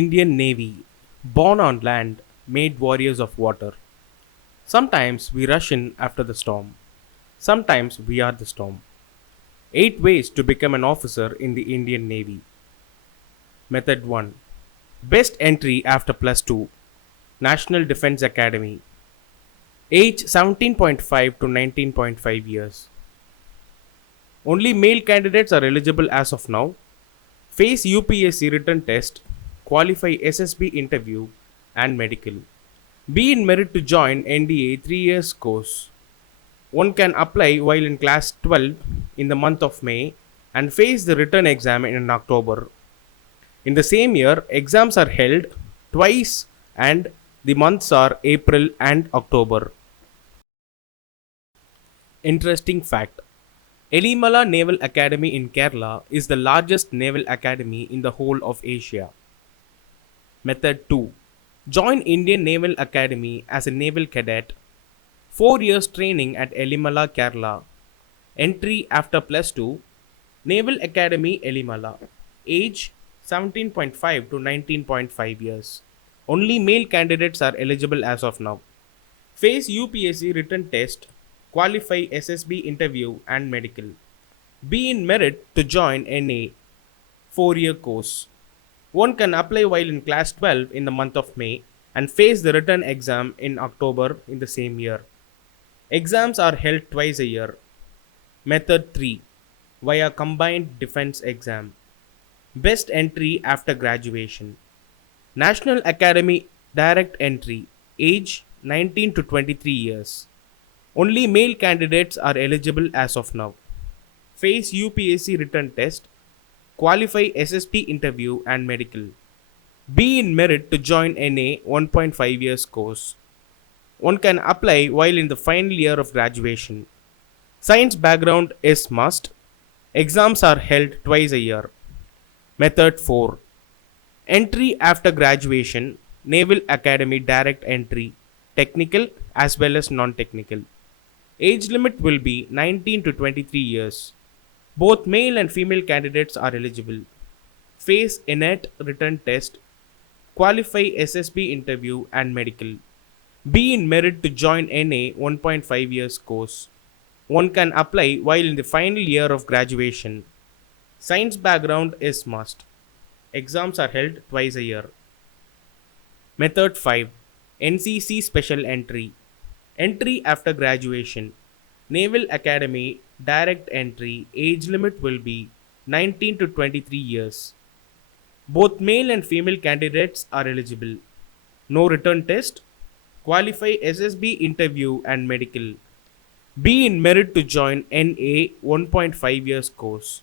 Indian Navy, born on land, made warriors of water. Sometimes we rush in after the storm. Sometimes we are the storm. 8 ways to become an officer in the Indian Navy. Method 1. Best entry after plus 2. National Defense Academy. Age 17.5 to 19.5 years. Only male candidates are eligible as of now. Face UPSC written test, qualify SSB interview and medical. Be in merit to join NDA 3 years course. One can apply while in class 12 in the month of May and face the written exam in October. In the same year, exams are held twice and the months are April and October. Interesting fact: Elimala Naval Academy in Kerala is the largest naval academy in the whole of Asia. Method 2. Join Indian Naval Academy as a naval cadet. 4 years training at Elimala, Kerala. Entry after plus 2. Naval Academy Elimala. Age 17.5 to 19.5 years. Only male candidates are eligible as of now. Face UPSC written test, qualify SSB interview and medical. Be in merit to join NA 4-year course. One can apply while in class 12 in the month of May and face the written exam in October in the same year. Exams are held twice a year. Method 3. Via combined defense exam. Best entry after graduation. National Academy direct entry. Age 19 to 23 years. Only male candidates are eligible as of now. Face UPSC written test, qualify SSP interview and medical. Be in merit to join NA 1.5 years course. One can apply while in the final year of graduation. Science background is must. Exams are held twice a year. Method 4. Entry after graduation, Naval Academy direct entry, technical as well as non-technical. Age limit will be 19 to 23 years. Both male and female candidates are eligible. Face INET written test, qualify SSB interview and medical. Be in merit to join NA 1.5 years course. One can apply while in the final year of graduation. Science background is must. Exams are held twice a year. Method 5. NCC special entry. Entry after graduation. Naval Academy direct entry. Age limit will be 19 to 23 years. Both male and female candidates are eligible. No written test. Qualify SSB interview and medical. Be in merit to join NA 1.5 years course.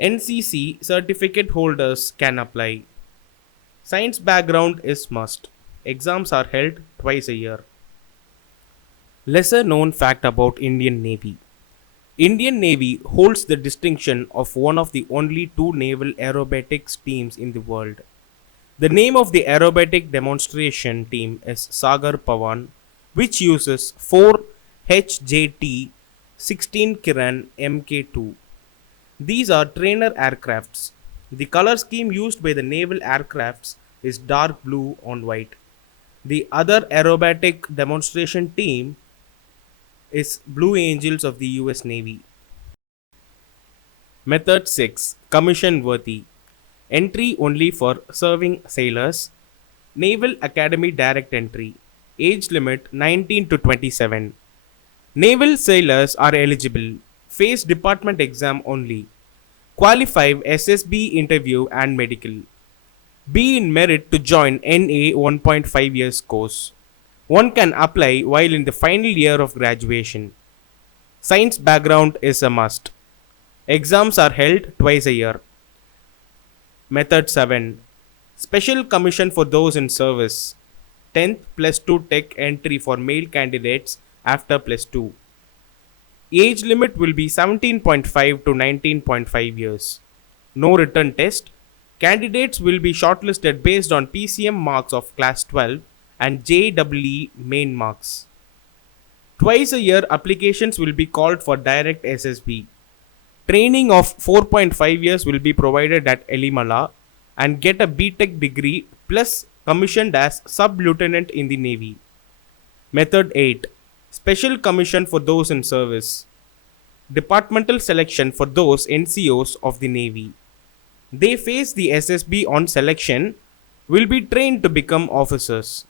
NCC certificate holders can apply. Science background is must. Exams are held twice a year. Lesser known fact about Indian Navy. Indian Navy holds the distinction of one of the only two naval aerobatics teams in the world. The name of the aerobatic demonstration team is Sagar Pawan, which uses 4 HJT 16 Kiran Mk2. These are trainer aircrafts. The color scheme used by the naval aircrafts is dark blue on white. The other aerobatic demonstration team is Blue Angels of the US Navy. Method 6. Commission worthy. Entry only for serving sailors. Naval Academy direct entry. Age limit 19 to 27. Naval sailors are eligible. Face department exam only. Qualify SSB interview and medical. Be in merit to join NA 1.5 years course. One can apply while in the final year of graduation. Science background is a must. Exams are held twice a year. Method 7. Special commission for those in service. 10th plus 2 tech entry for male candidates after plus 2. Age limit will be 17.5 to 19.5 years. No written test. Candidates will be shortlisted based on PCM marks of class 12 and JEE main marks. Twice a year applications will be called for direct SSB. Training of 4.5 years will be provided at Elimala. and get a BTech degree plus commissioned as sub-lieutenant in the Navy. Method 8. Special commission for those in service. Departmental selection for those NCOs of the Navy. They face the SSB on selection, will be trained to become officers.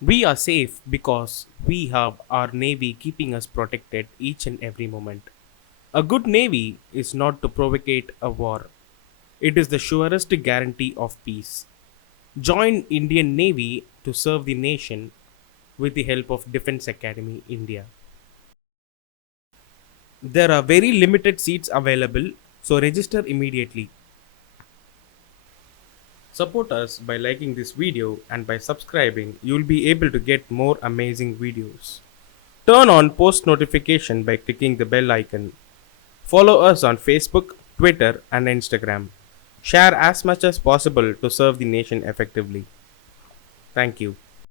We are safe because we have our Navy keeping us protected each and every moment. A good Navy is not to provocate a war. It is the surest guarantee of peace. Join Indian Navy to serve the nation with the help of Defense Academy India. There are very limited seats available, so register immediately. Support us by liking this video, and by subscribing you will be able to get more amazing videos. Turn on post notification by clicking the bell icon. Follow us on Facebook, Twitter and Instagram. Share as much as possible to serve the nation effectively. Thank you.